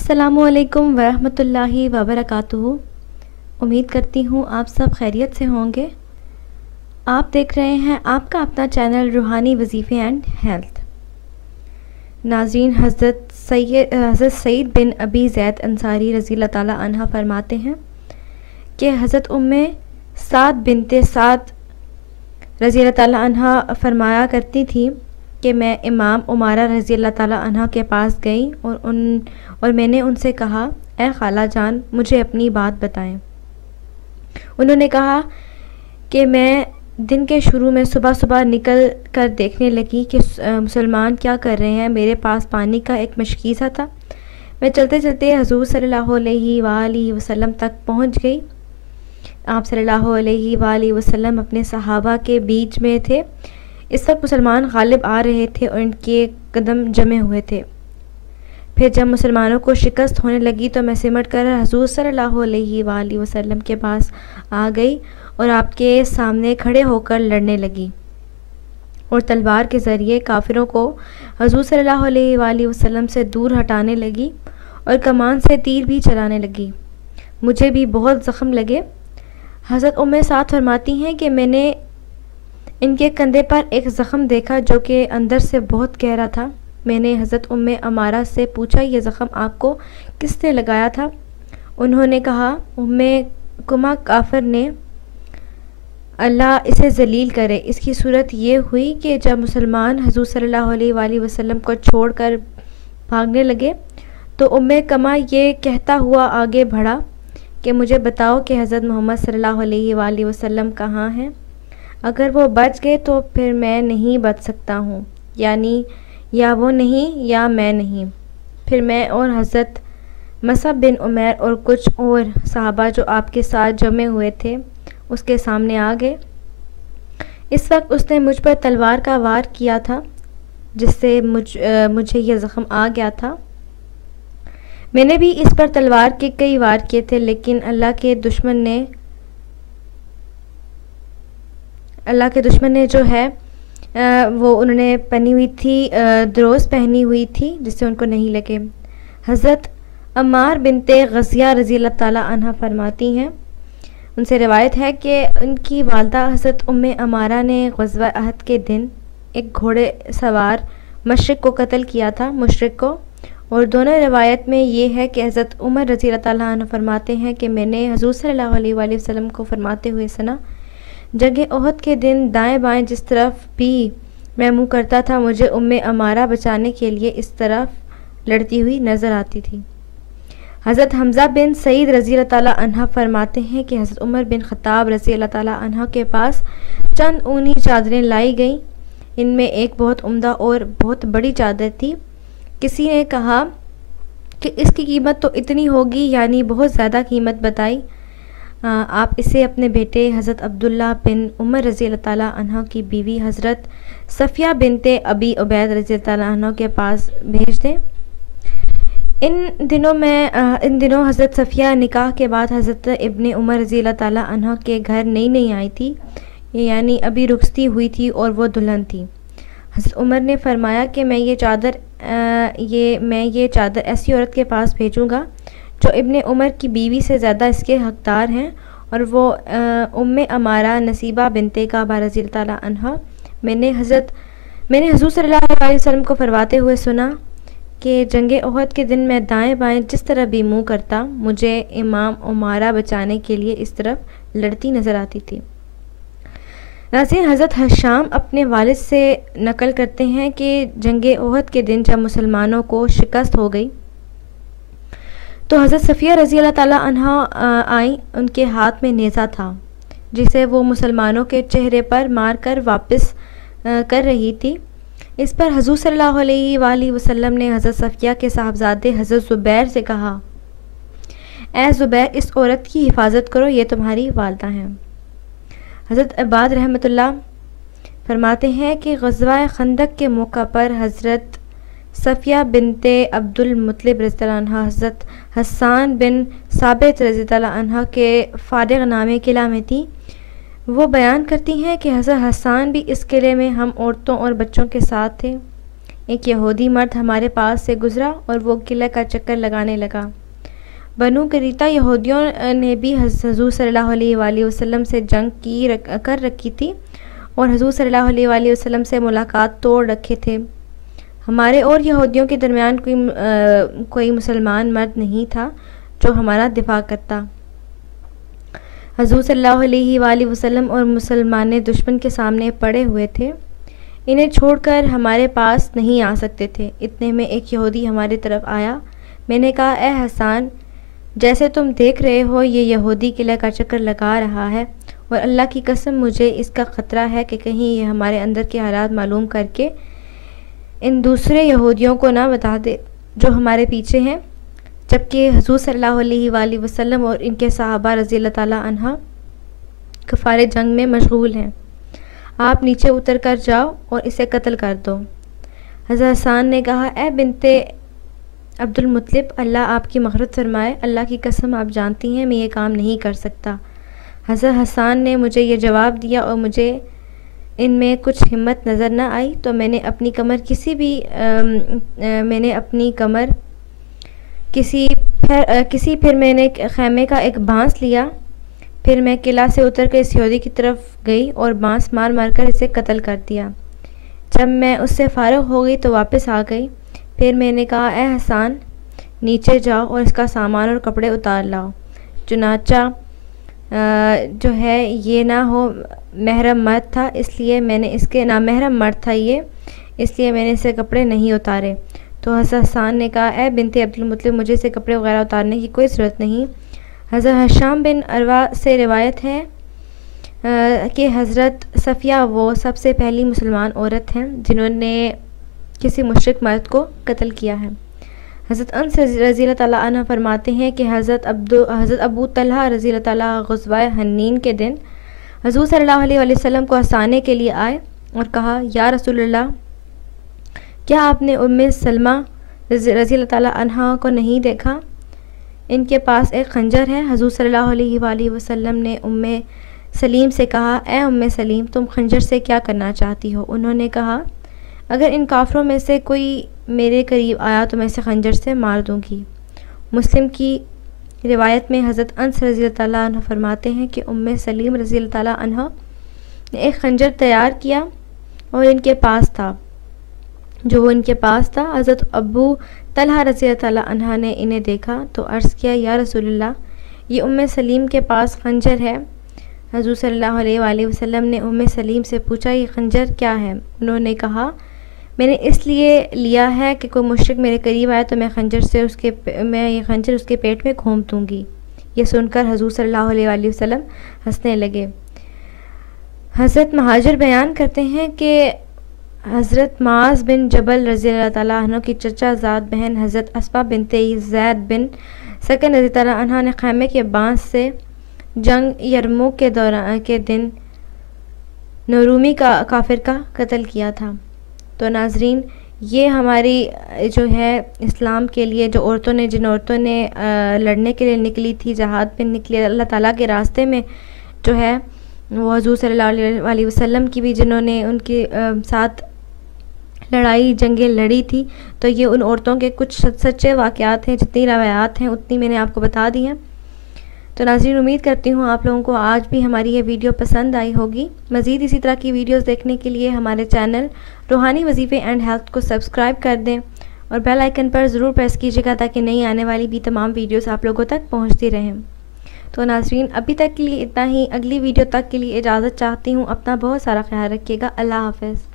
السلام علیکم ورحمۃ اللہ وبرکاتہ۔ امید کرتی ہوں آپ سب خیریت سے ہوں گے۔ آپ دیکھ رہے ہیں آپ کا اپنا چینل روحانی وظیفے اینڈ ہیلتھ۔ ناظرین، حضرت سعید بن ابی زید انصاری رضی اللہ تعالیٰ عنہ فرماتے ہیں کہ حضرت سعد بنت سعد رضی اللہ تعالیٰ عنہ فرمایا کرتی تھی کہ میں امام عمارہ رضی اللہ تعالیٰ عنہ کے پاس گئی اور میں نے ان سے کہا، اے خالہ جان، مجھے اپنی بات بتائیں۔ انہوں نے کہا کہ میں دن کے شروع میں صبح نکل کر دیکھنے لگی کہ مسلمان کیا کر رہے ہیں۔ میرے پاس پانی کا ایک مشکیزہ تھا۔ میں چلتے چلتے حضور صلی اللہ علیہ وآلہ وسلم تک پہنچ گئی۔ آپ صلی اللہ علیہ وآلہ وسلم اپنے صحابہ کے بیچ میں تھے۔ اس وقت مسلمان غالب آ رہے تھے اور ان کے قدم جمے ہوئے تھے۔ پھر جب مسلمانوں کو شکست ہونے لگی تو میں سمٹ کر حضور صلی اللہ علیہ وآلہ وسلم کے پاس آ گئی اور آپ کے سامنے کھڑے ہو کر لڑنے لگی اور تلوار کے ذریعے کافروں کو حضور صلی اللہ علیہ وآلہ وسلم سے دور ہٹانے لگی اور کمان سے تیر بھی چلانے لگی۔ مجھے بھی بہت زخم لگے۔ حضرت سعد فرماتی ہیں کہ میں نے ان کے کندھے پر ایک زخم دیکھا جو کہ اندر سے بہت گہرا تھا۔ میں نے حضرت عمارہ سے پوچھا، یہ زخم آپ کو کس نے لگایا تھا؟ انہوں نے کہا، کما کافر نے، اللہ اسے ذلیل کرے۔ اس کی صورت یہ ہوئی کہ جب مسلمان حضور صلی اللہ علیہ وآلہ وسلم کو چھوڑ کر بھاگنے لگے تو کما یہ کہتا ہوا آگے بڑھا کہ مجھے بتاؤ کہ حضرت محمد صلی اللہ علیہ وآلہ وسلم کہاں ہیں؟ اگر وہ بچ گئے تو پھر میں نہیں بچ سکتا ہوں، یعنی یا وہ نہیں یا میں نہیں۔ پھر میں اور حضرت مصعب بن عمیر اور کچھ اور صحابہ جو آپ کے ساتھ جمع ہوئے تھے اس کے سامنے آ گئے۔ اس وقت اس نے مجھ پر تلوار کا وار کیا تھا جس سے مجھے یہ زخم آ گیا تھا۔ میں نے بھی اس پر تلوار کے کئی وار کیے تھے، لیکن اللہ کے دشمن نے جو ہے وہ انہوں نے پہنی ہوئی تھی، دروز پہنی ہوئی تھی جس سے ان کو نہیں لگے۔ حضرت عمار بنت غزیہ رضی اللہ تعالیٰ عنہ فرماتی ہیں، ان سے روایت ہے کہ ان کی والدہ حضرت عمارہ نے غزوہ احد کے دن ایک گھوڑے سوار مشرک کو قتل کیا تھا، مشرک کو، اور دونوں روایت میں یہ ہے کہ حضرت عمر رضی اللہ تعالیٰ عنہ فرماتے ہیں کہ میں نے حضور صلی اللہ علیہ وآلہ وسلم کو فرماتے ہوئے سنا، جنگ احد کے دن دائیں بائیں جس طرف بھی میں منہ کرتا تھا مجھے عمارہ بچانے کے لیے اس طرف لڑتی ہوئی نظر آتی تھی۔ حضرت حمزہ بن سعید رضی اللہ تعالیٰ عنہ فرماتے ہیں کہ حضرت عمر بن خطاب رضی اللہ تعالیٰ عنہ کے پاس چند اونی چادریں لائی گئیں۔ ان میں ایک بہت عمدہ اور بہت بڑی چادر تھی۔ کسی نے کہا کہ اس کی قیمت تو اتنی ہوگی، یعنی بہت زیادہ قیمت بتائی۔ آپ اسے اپنے بیٹے حضرت عبداللہ بن عمر رضی اللہ تعالیٰ عنہ کی بیوی حضرت صفیہ بنت ابی عبید رضی اللہ تعالیٰ عنہ کے پاس بھیج دیں۔ ان دنوں حضرت صفیہ نکاح کے بعد حضرت ابن عمر رضی اللہ تعالیٰ عنہ کے گھر نئی آئی تھی، یعنی ابھی رخصتی ہوئی تھی اور وہ دلہن تھی۔ حضرت عمر نے فرمایا کہ میں یہ چادر ایسی عورت کے پاس بھیجوں گا جو ابن عمر کی بیوی سے زیادہ اس کے حقدار ہیں، اور وہ عمارہ نصیبہ بنت کعبہ رضی اللہ تعالیٰ عنہ۔ میں نے حضور صلی اللہ علیہ وسلم کو فرماتے ہوئے سنا کہ جنگ احد کے دن میں دائیں بائیں جس طرح بھی منہ کرتا مجھے امام عمارہ بچانے کے لیے اس طرف لڑتی نظر آتی تھی۔ ناظرین، حضرت حشام اپنے والد سے نقل کرتے ہیں کہ جنگ احد کے دن جب مسلمانوں کو شکست ہو گئی تو حضرت صفیہ رضی اللہ تعالیٰ عنہ آئیں۔ ان کے ہاتھ میں نیزہ تھا جسے وہ مسلمانوں کے چہرے پر مار کر واپس کر رہی تھی۔ اس پر حضور صلی اللہ علیہ وآلہ وسلم نے حضرت صفیہ کے صاحبزادے حضرت زبیر سے کہا، اے زبیر، اس عورت کی حفاظت کرو، یہ تمہاری والدہ ہیں۔ حضرت عباد رحمۃ اللہ فرماتے ہیں کہ غزوہ خندق کے موقع پر حضرت صفیہ بنت عبد المطلب رضی اللہ عنہ حضرت حسان بن ثابت رضی اللہ عنہ کے فارغ نامے قلعہ میں تھی۔ وہ بیان کرتی ہیں کہ حضرت حسان بھی اس قلعے میں ہم عورتوں اور بچوں کے ساتھ تھے۔ ایک یہودی مرد ہمارے پاس سے گزرا اور وہ قلعہ کا چکر لگانے لگا۔ بنو قریظہ یہودیوں نے بھی حضور صلی اللہ علیہ وآلہ وسلم سے جنگ کر رکھی تھی اور حضور صلی اللہ علیہ وآلہ وسلم سے ملاقات توڑ رکھے تھے۔ ہمارے اور یہودیوں کے درمیان کوئی مسلمان مرد نہیں تھا جو ہمارا دفاع کرتا۔ حضور صلی اللہ علیہ وآلہ وسلم اور مسلمان دشمن کے سامنے پڑے ہوئے تھے، انہیں چھوڑ کر ہمارے پاس نہیں آ سکتے تھے۔ اتنے میں ایک یہودی ہماری طرف آیا۔ میں نے کہا، اے حسان، جیسے تم دیکھ رہے ہو یہ یہودی قلعہ کا چکر لگا رہا ہے، اور اللہ کی قسم مجھے اس کا خطرہ ہے کہ کہیں یہ ہمارے اندر کے حالات معلوم کر کے ان دوسرے یہودیوں کو نہ بتا دے جو ہمارے پیچھے ہیں، جبکہ حضور صلی اللہ علیہ وآلہ وسلم اور ان کے صحابہ رضی اللہ تعالیٰ عنہ کفار جنگ میں مشغول ہیں۔ آپ نیچے اتر کر جاؤ اور اسے قتل کر دو۔ حضرت حسان نے کہا، اے بنت عبد المطلب، اللہ آپ کی مغفرت فرمائے، اللہ کی قسم آپ جانتی ہیں میں یہ کام نہیں کر سکتا۔ حضرت حسان نے مجھے یہ جواب دیا اور مجھے ان میں کچھ ہمت نظر نہ آئی، تو میں نے اپنی کمر پھر میں نے خیمے کا ایک بانس لیا، پھر میں قلعہ سے اتر کر اس یہودی کی طرف گئی اور بانس مار مار کر اسے قتل کر دیا۔ جب میں اس سے فارغ ہو گئی تو واپس آ گئی۔ پھر میں نے کہا، اے حسان، نیچے جاؤ اور اس کا سامان اور کپڑے اتار لاؤ۔ چنانچہ جو ہے یہ نہ ہو محرم مرد تھا، اس لیے میں نے اس کے نامحرم مرد تھا یہ، اس لیے میں نے اسے کپڑے نہیں اتارے۔ تو حضرت حسان نے کہا، اے بنت عبد المطلب، مجھے اسے کپڑے وغیرہ اتارنے کی کوئی ضرورت نہیں۔ حضرت ہشام بن عروہ سے روایت ہے کہ حضرت صفیہ وہ سب سے پہلی مسلمان عورت ہیں جنہوں نے کسی مشرک مرد کو قتل کیا ہے۔ حضرت انس رضی اللہ تعالیٰ عنہ فرماتے ہیں کہ حضرت ابو طلحہ رضی اللہ تعالیٰ غزوہ حنین کے دن حضور صلی اللہ علیہ وآلہ وسلم کو ہنسانے کے لیے آئے اور کہا، یا رسول اللہ، کیا آپ نے ام سلمہ رضی اللہ تعالیٰ عنہ کو نہیں دیکھا؟ ان کے پاس ایک خنجر ہے۔ حضور صلی اللہ علیہ وآلہ وسلم نے ام سلیم سے کہا، اے ام سلیم، تم خنجر سے کیا کرنا چاہتی ہو؟ انہوں نے کہا، اگر ان کافروں میں سے کوئی میرے قریب آیا تو میں اسے خنجر سے مار دوں گی۔ مسلم کی روایت میں حضرت انس رضی اللہ تعالیٰ عنہ فرماتے ہیں کہ ام سلیم رضی اللہ تعالیٰ عنہ نے ایک خنجر تیار کیا اور ان کے پاس تھا، جو وہ ان کے پاس تھا۔ حضرت ابو طلحہ رضی اللہ تعالیٰ عنہ نے انہیں دیکھا تو عرض کیا، یا رسول اللہ، یہ ام سلیم کے پاس خنجر ہے۔ حضور صلی اللہ علیہ وآلہ وسلم نے ام سلیم سے پوچھا، یہ خنجر کیا ہے؟ انہوں نے کہا، میں نے اس لیے لیا ہے کہ کوئی مشرک میرے قریب آئے تو میں یہ خنجر اس کے پیٹ میں گھونپ دوں گی۔ یہ سن کر حضور صلی اللہ علیہ وآلہ وسلم ہنسنے لگے۔ حضرت مہاجر بیان کرتے ہیں کہ حضرت معاذ بن جبل رضی اللہ تعالیٰ عنہ کی چچا زاد بہن حضرت اسماء بنت زید بن سکن رضی اللہ عنہ نے خیمے کے بانس سے جنگ یرموک کے دن نورومی کافر کا قتل کیا تھا۔ تو ناظرین، یہ ہماری جو ہے اسلام کے لیے جن عورتوں نے لڑنے کے لیے نکلی تھی، جہاد پہ نکلی اللہ تعالیٰ کے راستے میں، جو ہے وہ حضور صلی اللہ علیہ وسلم کی بھی جنہوں نے ان کے ساتھ جنگیں لڑی تھی، تو یہ ان عورتوں کے کچھ سچے واقعات ہیں، جتنی روایات ہیں اتنی میں نے آپ کو بتا دی ہیں۔ تو ناظرین، امید کرتی ہوں آپ لوگوں کو آج بھی ہماری یہ ویڈیو پسند آئی ہوگی۔ مزید اسی طرح کی ویڈیوز دیکھنے کے لیے ہمارے چینل روحانی وظیفے اینڈ ہیلتھ کو سبسکرائب کر دیں اور بیل آئیکن پر ضرور پریس کیجیے گا تاکہ نئی آنے والی بھی تمام ویڈیوز آپ لوگوں تک پہنچتی رہیں۔ تو ناظرین، ابھی تک کے لیے اتنا ہی، اگلی ویڈیو تک کے لیے اجازت چاہتی ہوں۔ اپنا بہت سارا خیال رکھیے گا۔ اللہ حافظ۔